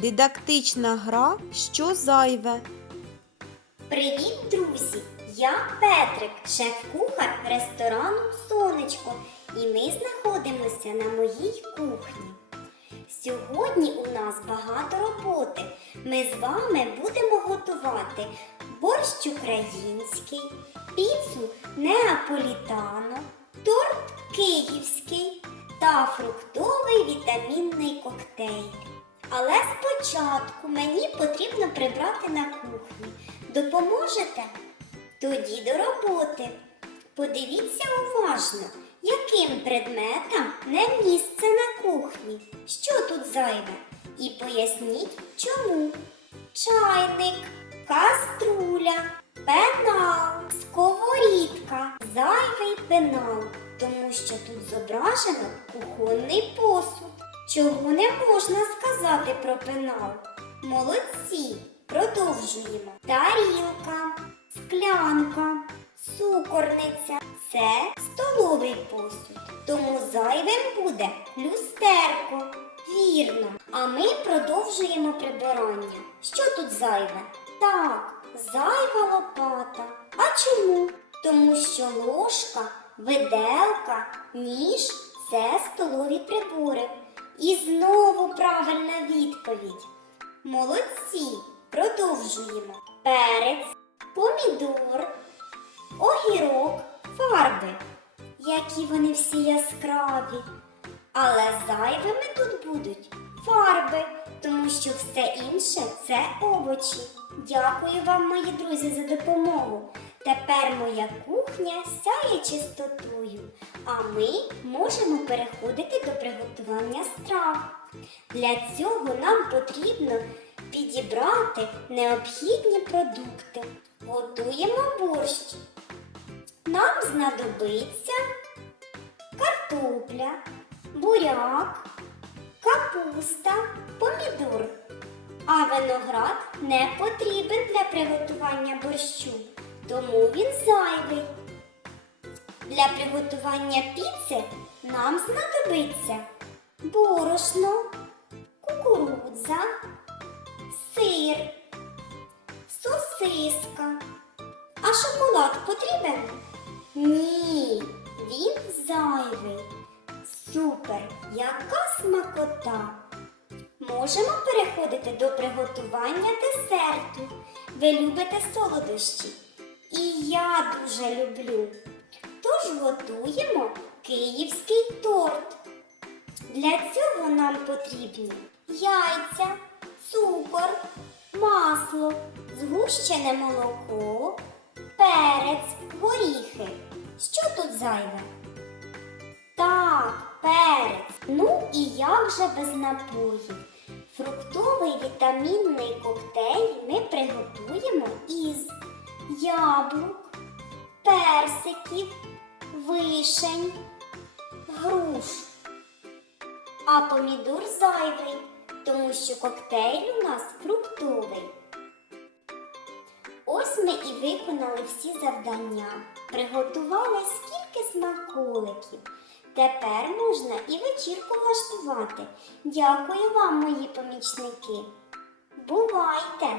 Дидактична гра Що зайве. Привіт, друзі! Я Петрик, шеф-кухар ресторану Сонечко, і ми знаходимося на моїй кухні. Сьогодні у нас багато роботи. Ми з вами будемо готувати борщ український, піцу неаполітано, торт київський та фруктовий вітамінний коктейль. Але спочатку мені потрібно прибрати на кухні. Допоможете? Тоді до роботи. Подивіться уважно, яким предметам не місце на кухні. Що тут зайве? І поясніть чому. Чайник, каструля, пенал, сковорідка, зайвий пенал, тому що тут зображено кухонний посуд. Чого не можна сказати про пенал? Молодці! Продовжуємо. Тарілка, склянка, цукорниця це столовий посуд. Тому зайвим буде люстерко. Вірно. А ми продовжуємо прибирання. Що тут зайве? Так, зайва лопата. А чому? Тому що ложка, виделка, ніж це столові прибори. І знову правильна відповідь. Молодці. Продовжуємо. Перець, помідор, огірок, фарби. Які вони всі яскраві. Але зайвими тут будуть фарби, тому що все інше це овочі. Дякую вам, мої друзі, за допомогу. Тепер моя кухня сяє чистотою, а ми можемо переходити до приготування страв. Для цього нам потрібно підібрати необхідні продукти. Готуємо борщ. Нам знадобиться картопля, буряк, капуста, помідор. А виноград не потрібен для приготування борщу, тому він зайвий. Для приготування піци нам знадобиться борошно, кукурудза, сир, сосиска. А шоколад потрібен? Ні, він зайвий. Супер! Яка смакота! Можемо переходити до приготування десерту. Ви любите солодощі? І я дуже люблю. Тож готуємо київський торт. Для цього нам потрібні яйця, цукор, масло, згущене молоко, перець, горіхи. Що тут зайве? Так, перець. Ну і як же без напоїв? Фруктовий вітамінний коктейль ми приготуємо із яблук, персиків, вишень, груш. А помідор зайвий, тому що коктейль у нас фруктовий. Ось ми і виконали всі завдання. Приготували скільки смаколиків. Тепер можна і вечірку влаштувати. Дякую вам, мої помічники. Бувайте!